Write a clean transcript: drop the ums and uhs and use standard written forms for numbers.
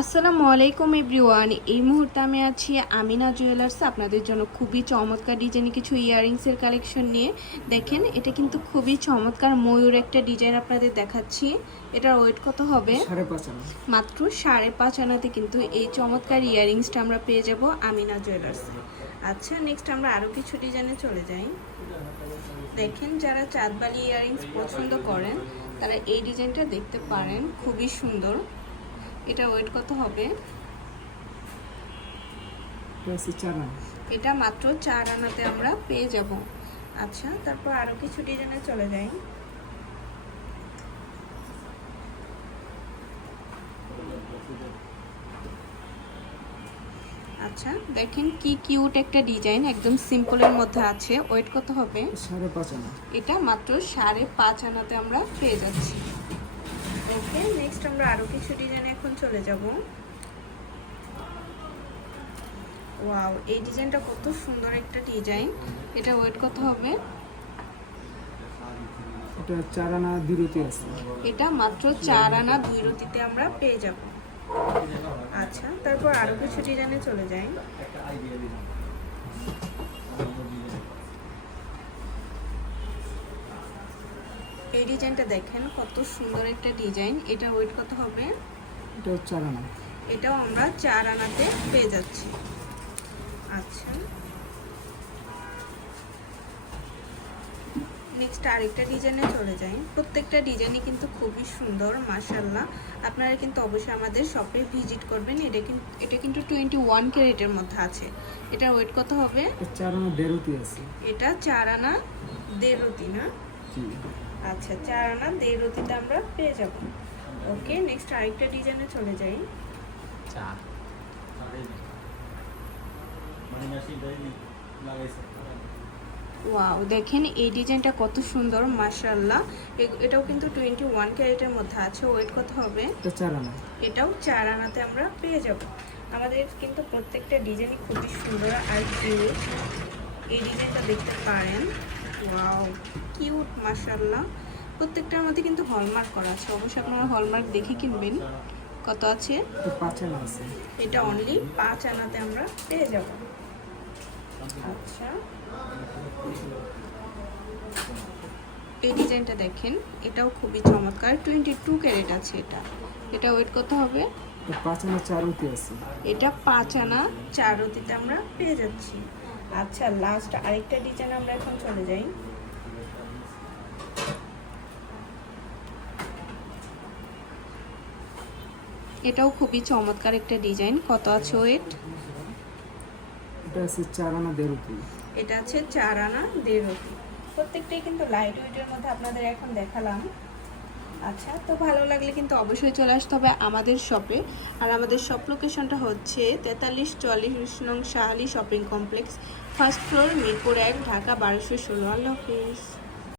আসসালামু আলাইকুম এভরিওয়ান। এই মুহূর্তে আমি আছি আমিনা জুয়েলার্স আপনাদের জন্য খুবই চমৎকার ডিজাইনে কিছু ইয়াররিংসের কালেকশন নিয়ে। দেখেন এটা কিন্তু খুবই চমৎকার ময়ূর একটা ডিজাইন আপনাদের দেখাচ্ছি। এটার ওয়েট কত হবে? 5.5 আনা। মাত্র 5.5 আনাতে কিন্তু এই চমৎকার ইয়াররিংসটা আমরা পেয়ে যাব আমিনা জুয়েলার্সে। আচ্ছা, নেক্সট আমরা আরও কিছু ডিজাইনে চলে যাই। দেখেন যারা চাঁদবালি ইয়াররিংস পছন্দ করেন তারা এই ডিজাইনটা দেখতে পারেন, খুবই সুন্দর। এটা ওয়েট কত হবে? এটা মাত্র 4 আনাতে আমরা পেয়ে যাব। আচ্ছা, তারপর আরো কিছু ডিজাইনে চলে যাই। আচ্ছা, দেখেন কি কিউট একটা ডিজাইন, একদম সিম্পলের মধ্যে আছে। ওয়েট কত হবে? 5.5 আনা। এটা মাত্র 5.5 আনাতে আমরা পেয়ে যাচ্ছি। ওকে, নেক্সট আমরা আরো কিছু ডিজাইনে এখন চলে যাব। ওয়াও, এই ডিজাইনটা কত সুন্দর একটা ডিজাইন। এটা ওয়েট কত হবে? এটা 4 আনা 2 রতি আছে। এটা মাত্র 4 আনা 2 রতিতে আমরা পেয়ে যাব। আচ্ছা, তারপর আরো কিছু ডিজাইনে চলে যাই। এই ডিজাইনটা দেখেন কত সুন্দর একটা ডিজাইন। এটা ওয়েট কত হবে? এটা 4 আনা। এটাও আমরা 4 আনাতে পেয়ে যাচ্ছি। আচ্ছা, নেক্সট আরেকটা ডিজাইনে চলে যাই। প্রত্যেকটা ডিজাইনই কিন্তু খুবই সুন্দর মাশাআল্লাহ। আপনারা কিন্তু অবশ্যই আমাদের শপে ভিজিট করবেন। এটা কিন্তু 21 ক্যারেটের মধ্যে আছে। এটা ওয়েট কত হবে? 4 আনা 1.5 রতি আছে। এটা 4 আনা 1.5 রতি না? জি। আচ্ছা, 4 আনা 1.5 রতিতে আমরা পেয়ে যাব। ওকে, নেক্সট আরেকটা ডিজাইনে চলে যাই। ওয়াও, দেখেন এই ডিজাইনটা কত সুন্দর মাশাআল্লাহ। এটাও কিন্তু 21 ক্যারেটের মধ্যে আছে। ওয়েট কত হবে? এটা 4 আনা। এটাও 4 আনাতে আমরা পেয়ে যাব। আমাদের কিন্তু প্রত্যেকটা ডিজাইনই খুবই সুন্দর আর কিউট। এই ডিজাইনটা দেখতে পারেন। ওয়াও, কিউট মাশাআল্লাহ। প্রত্যেকটার মধ্যে কিন্তু হলমার্ক করা আছে। অবশ্যই আপনারা হলমার্ক দেখে কিনবেন। কত আছে? এটা 5 আনা আছে। এটা অনলি 5 আনাতে আমরা পেয়ে যাব। আচ্ছা, এই ডিজাইনটা দেখেন, এটাও খুবই চমৎকার। 22 ক্যারেট আছে এটা। এটা ওয়েট কত হবে? এটা 5 আনা 4 রতি আছে। এটা 5 আনা 4 রতিতে আমরা পেয়ে যাচ্ছি। আচ্ছা, লাস্ট আরেকটা ডিজাইন আমরা এখন চলে যাই। এটাও খুবই চমৎকার একটা ডিজাইন। কত আছে ওয়েট? এটা আছে 4 আনা 1.5 রতি। এটা আছে 4 আনা 1.5 রতি। প্রত্যেকটাই কিন্তু লাইট ওয়েটের মধ্যে আপনাদের এখন দেখালাম। আচ্ছা, তো ভালো লাগলে কিন্তু অবশ্যই চলে আসতে হবে আমাদের শপে। আর আমাদের শপ লোকেশনটা হচ্ছে 4344 নং Shah Ali shopping complex, first floor, Mirpur 1, Dhaka 1216। আল্লাহ হাফিজ।